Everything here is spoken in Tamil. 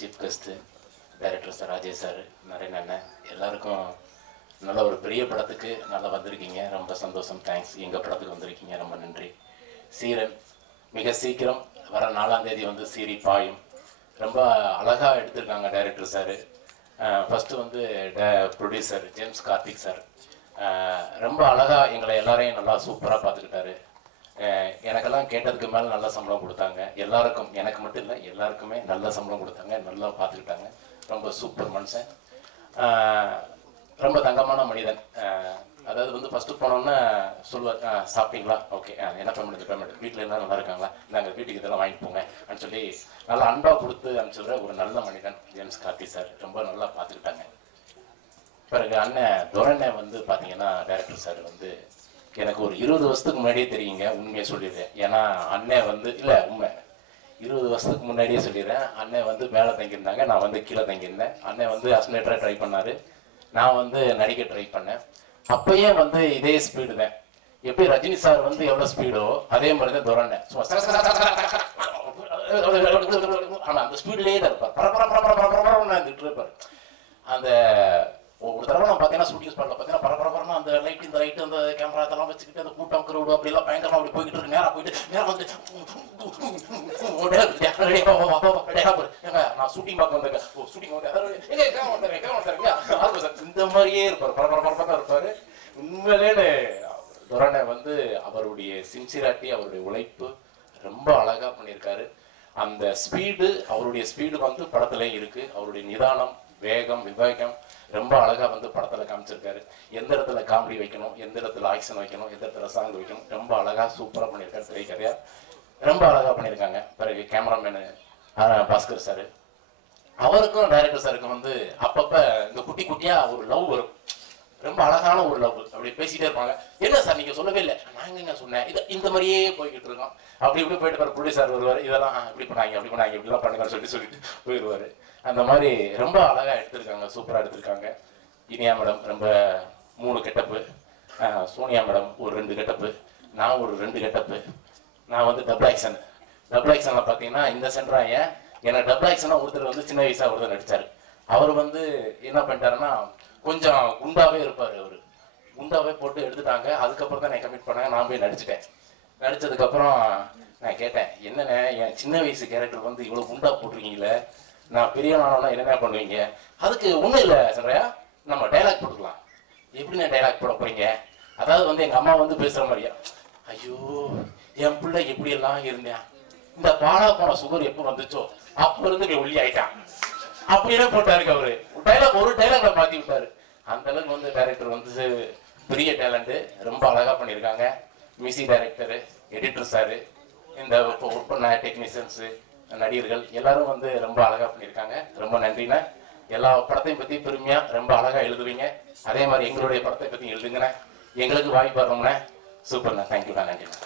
Chief guest director sir Ajay sir Naren அண்ணன் எல்லாருக்கும் நல்ல ஒரு பெரிய படத்துக்கு நல்லா வந்திருக்கீங்க. ரொம்ப சந்தோஷம். தேங்க்ஸ். எங்கள் படத்துக்கு வந்திருக்கீங்க. ரொம்ப நன்றி. சீரன் மிக சீக்கிரம் வர 4ஆம் தேதி வந்து சீரி பாயும். ரொம்ப அழகாக எடுத்திருக்காங்க டைரக்டர் சார். ஃபஸ்ட்டு வந்து ப்ரொடியூசர் ஜேம்ஸ் கார்த்திக் சார் ரொம்ப அழகாக எங்களை எல்லாரையும் நல்லா சூப்பராக பார்த்துக்கிட்டாரு. எனக்கெல்லாம் கேட்டதுக்கு மேலே நல்ல சம்பளம் கொடுத்தாங்க. எல்லாருக்கும், எனக்கு மட்டும் இல்லை, எல்லாருக்குமே நல்ல சம்பளம் கொடுத்தாங்க. நல்லா பார்த்துக்கிட்டாங்க. ரொம்ப சூப்பர் மனுஷன். ரொம்ப தங்கமான மனிதன். அதாவது வந்து ஃபஸ்ட்டு போனோன்னா சொல்லுவார், சாப்பிட்டீங்களா, ஓகே, என்ன பேமெண்ட் வீட்டில் இருந்தால் நல்லா இருக்காங்களா, நாங்கள் வீட்டுக்கு இதெல்லாம் வாங்கிட்டு போங்க அப்படின்னு சொல்லி நல்லா அன்பாக கொடுத்து அனுப்பிச்சுடுற ஒரு நல்ல மனிதன் ஜேம்ஸ் கார்த்தி சார். ரொம்ப நல்லா பார்த்துக்கிட்டாங்க. பிறகு அண்ணன் துரண்ணை வந்து பார்த்தீங்கன்னா டைரக்டர் சார் வந்து எனக்கு ஒரு 20 வருஷத்துக்கு முன்னாடியே தெரியுங்க. உண்மையை சொல்லிடுறேன். ஏன்னா அண்ணன் வந்து இல்லை உண்மை 20 வருஷத்துக்கு முன்னாடியே சொல்லிடுறேன். அண்ணன் வந்து மேலே தங்கியிருந்தாங்க, நான் வந்து கீழே தங்கியிருந்தேன். அண்ணன் வந்து அஸ்னேட்டராக ட்ரை பண்ணார், நான் வந்து நடிக்க ட்ரை பண்ணேன். அப்பயே வந்து இதே ஸ்பீடு தான். எப்படி ரஜினி சார் வந்து எவ்வளோ ஸ்பீடோ அதே மாதிரி தான் துரண்ணை. ஆனால் அந்த ஸ்பீட்லேயே தான் இருப்பார். பரபரன்னு இருப்பார். அந்த ஒரு தடவை நான் பார்த்தீங்கன்னா ஷூட்டிங் ஸ்பாட்டில் பார்த்தீங்கன்னா பரபரப்பரன்னு அந்த லைட், இந்த லைட்டு, அந்த கேமரா இதெல்லாம் வச்சுக்கிட்டு அந்த கூட்டம் கிரௌடு அப்படிலாம் பயங்கரமாக அப்படி போய்கிட்டு இருக்கு. நேராக போயிட்டு நேராக வந்து நான் ஷூட்டிங் பார்க்க வந்திருக்கேன். ஷூட்டிங் இந்த மாதிரியே இருப்பார். பரபரப்பாக தான் இருப்பார். உண்மையிலே துரண்ணை வந்து அவருடைய சின்சியராட்டி, அவருடைய உழைப்பு ரொம்ப அழகாக பண்ணியிருக்காரு. அந்த ஸ்பீடு, அவருடைய ஸ்பீடு வந்து படத்துலையும் இருக்குது. அவருடைய நிதானம், வேகம், விவேகம் ரொம்ப அழகாக வந்து படத்தில் காமிச்சிருக்காரு. எந்த இடத்துல காமெடி வைக்கணும், எந்த இடத்துல ஆக்ஷன் வைக்கணும், எந்த இடத்துல சாங் வைக்கணும், ரொம்ப அழகாக சூப்பராக பண்ணியிருக்காரு. திரைக்கதையாக ரொம்ப அழகாக பண்ணியிருக்காங்க. பிறகு கேமராமேனு பாஸ்கர் சார், அவருக்கும் டைரக்டர் சாருக்கும் வந்து அப்பப்போ இந்த குட்டி குட்டியாக ஒரு லவ் வரும். ரொம்ப அழகான ஒரு லவ். அப்படி பேசிகிட்டே இருப்பாங்க. என்ன சார் நீங்கள் சொல்லவே இல்லை, நாங்கள் என்ன சொன்னேன், இது இந்த மாதிரியே போய்கிட்டு இருக்கோம். அப்படி இப்படி போயிட்டு பாரு ப்ரொடியூசர் வருவார், இதெல்லாம் இப்படி பண்ணாங்க, அப்படி பண்ணாங்க, இப்படிலாம் பண்ணுங்கன்னு சொல்லிட்டு போயிடுவார். அந்த மாதிரி ரொம்ப அழகாக எடுத்திருக்காங்க. சூப்பராக எடுத்திருக்காங்க. இனியா மேடம் ரொம்ப 3 கெட்டப்பு, சோனியா மேடம் ஒரு 2 கெட்டப்பு, நான் ஒரு 2 கெட்டப்பு. நான் வந்து டபுள் ஆக்ஷனில் பார்த்தீங்கன்னா இந்த சென்ட்ராய எனக்கு டபுள் ஆக்ஷனாக ஒருத்தர் வந்து சின்ன வயசாக ஒருத்தர் நடித்தார். அவர் வந்து என்ன பண்ணிட்டாருன்னா கொஞ்சம் குண்டாவே இருப்பார். அவர் குண்டாவே போட்டு எடுத்துட்டாங்க. அதுக்கப்புறம் தான் நான் கமிட் பண்ணேன். நான் போய் நடிச்சிட்டேன். நடித்ததுக்கப்புறம் நான் கேட்டேன், என்னண்ணே என் சின்ன வயசு கேரக்டர் வந்து இவ்வளோ குண்டா போட்டிருக்கீங்களே, நான் பெரிய நாளோன்னா என்னென்ன பண்ணுவீங்க? அதுக்கு ஒன்றும் இல்லை சொல்றியா, நம்ம டைலாக் போட்டுக்கலாம். எப்படிண்ணே டைலாக் போட போறீங்க? அதாவது வந்து எங்கள் அம்மா வந்து பேசுகிற மாதிரியா, ஐயோ என் பிள்ளை எப்படியெல்லாம் இருந்தேன், இந்த பாலா போன சுகர் எப்போ வந்துச்சோ அப்போ இருந்து ஒல்லி ஆயிட்டான் அப்படியே போட்டாருக்கு. அவரு ஒரு டைலாக்ல மாற்றி விட்டாரு. அந்த அளவுக்கு வந்து டைரக்டர் வந்து பெரிய டேலண்ட்டு. ரொம்ப அழகாக பண்ணியிருக்காங்க. மியூசிக் டைரக்டரு, எடிட்டர் சாரு, இந்த ஒர்க் பண்ண டெக்னீஷியன்ஸு, நடிகர்கள் எல்லாரும் வந்து ரொம்ப அழகாக பண்ணியிருக்காங்க. ரொம்ப நன்றிண்ணே. எல்லா படத்தையும் பற்றி பெருமையாக ரொம்ப அழகாக எழுதுவீங்க. அதே மாதிரி எங்களுடைய படத்தை பற்றி எழுதுங்கண்ணே. எங்களுக்கு வாய்ப்பு வரோம்ண்ணே. சூப்பர்ண்ணே. தேங்க்யூண்ணா. நன்றிண்ணே.